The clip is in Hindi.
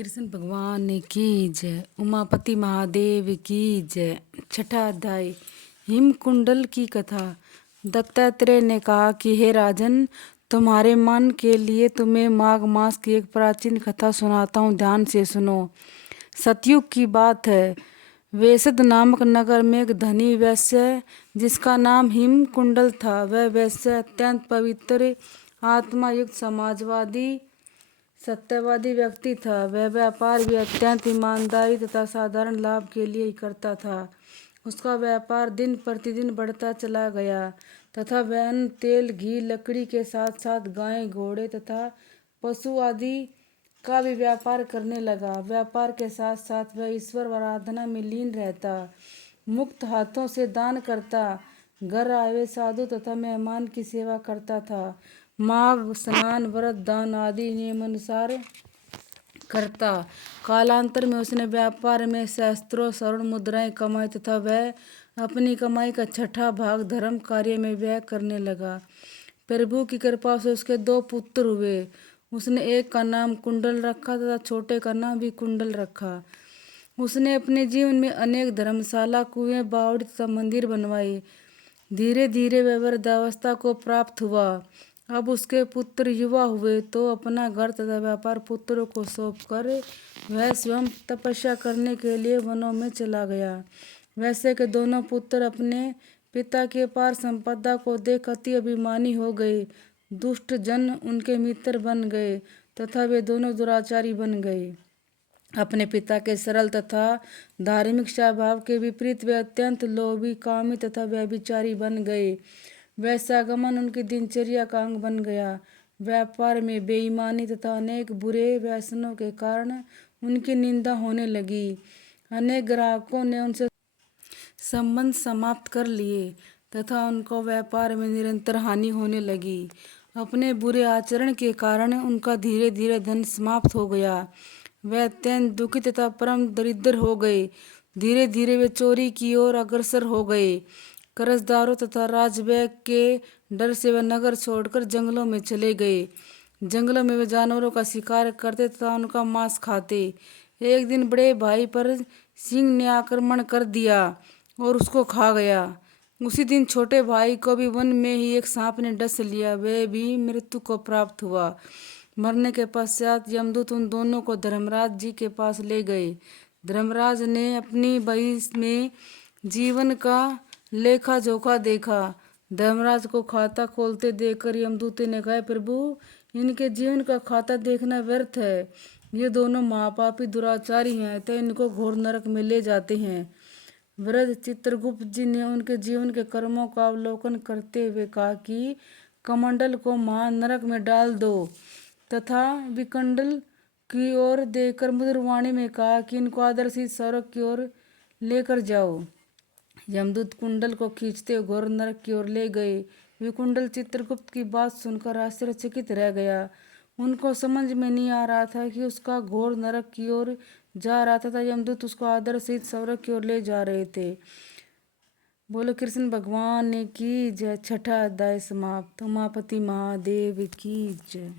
कृष्ण भगवान की जय। उमापति महादेव की जय। छठा अध्याय हिमकुंडल की कथा। दत्तात्रेय ने कहा कि हे राजन, तुम्हारे मन के लिए तुम्हें माघ मास की एक प्राचीन कथा सुनाता हूँ, ध्यान से सुनो। सतयुग की बात है। वेसद नामक नगर में एक धनी वैश्य जिसका नाम हिमकुंडल था। वह वैश्य अत्यंत पवित्र, आत्मा युक्त, समाजवादी, सत्यवादी व्यक्ति था। वह व्यापार भी अत्यंत ईमानदारी तथा साधारण लाभ के लिए ही करता था। उसका व्यापार दिन प्रतिदिन बढ़ता चला गया तथा वह अन्न, तेल, घी, लकड़ी के साथ साथ गाय, घोड़े तथा पशु आदि का भी व्यापार करने लगा। व्यापार के साथ साथ वह ईश्वर आराधना में लीन रहता, मुक्त हाथों से दान करता, घर आए हुए साधु तथा मेहमान की सेवा करता था, माघ स्नान, व्रत, दान आदि नियमानुसार करता। कालांतर में उसने व्यापार में सहस्त्रों स्वर्ण मुद्राएं कमाई तथा वह अपनी कमाई का छठा भाग धर्म कार्य में व्यय करने लगा। प्रभु की कृपा से उसके दो पुत्र हुए। उसने एक का नाम कुंडल रखा तथा छोटे का नाम भी कुंडल रखा। उसने अपने जीवन में अनेक धर्मशाला, कुएं, बावड़ी तथा मंदिर बनवाए। धीरे धीरे वह वृद्धावस्था को प्राप्त हुआ। अब उसके पुत्र युवा हुए तो अपना घर तथा व्यापार पुत्रों को सौंपकर वह स्वयं तपस्या करने के लिए वनों में चला गया। वैसे के दोनों पुत्र अपने पिता के पार संपदा को देख अति अभिमानी हो गए। दुष्ट जन उनके मित्र बन गए तथा वे दोनों दुराचारी बन गए। अपने पिता के सरल तथा धार्मिक स्वभाव के विपरीत वे अत्यंत लोभी, कामी तथा व्यभिचारी बन गए। वैश्यागमन उनकी दिनचर्या का अंग बन गया। व्यापार में बेईमानी तथा अनेक बुरे व्यसनों के कारण उनकी निंदा होने लगी। अनेक ग्राहकों ने उनसे संबंध समाप्त कर लिए तथा उनको व्यापार में निरंतर हानि होने लगी। अपने बुरे आचरण के कारण उनका धीरे धीरे धन समाप्त हो गया। वे अत्यंत दुखी तथा परम दरिद्र हो गए। धीरे धीरे वे चोरी की ओर अग्रसर हो गए। कर्जदारों तथा राजव्यय के डर से वे नगर छोड़कर जंगलों में चले गए। जंगलों में वे जानवरों का शिकार करते तथा उनका मांस खाते। एक दिन बड़े भाई पर सिंह ने आक्रमण कर दिया और उसको खा गया। उसी दिन छोटे भाई को भी वन में ही एक सांप ने डस लिया। वह भी मृत्यु को प्राप्त हुआ। मरने के पश्चात यमदूत उन दोनों को धर्मराज जी के पास ले गए। धर्मराज ने अपनी बही में जीवन का लेखा जोखा देखा। धर्मराज को खाता खोलते देखकर यमदूत ने कहा, प्रभु, इनके जीवन का खाता देखना व्यर्थ है। ये दोनों महापापी दुराचारी हैं, तो इनको घोर नरक में ले जाते हैं। वृद्ध चित्रगुप्त जी ने उनके जीवन के कर्मों का अवलोकन करते हुए कहा कि कमंडल को महान नरक में डाल दो तथा विकंडल की ओर देखकर मधुर वाणी में कहा कि इनको आदर्शित स्वर्ग की ओर लेकर जाओ। यमदूत कुंडल को खींचते घोर नरक की ओर ले गए। विकुंडल चित्रगुप्त की बात सुनकर आश्चर्यचकित रह गया। उनको समझ में नहीं आ रहा था कि उसका घोर नरक की ओर जा रहा था यमदूत उसको आदर्शित स्वर्ग की ओर ले जा रहे थे। बोलो कृष्ण भगवान की जय। छठा अध्याय समाप्त। उमापति महादेव की जय।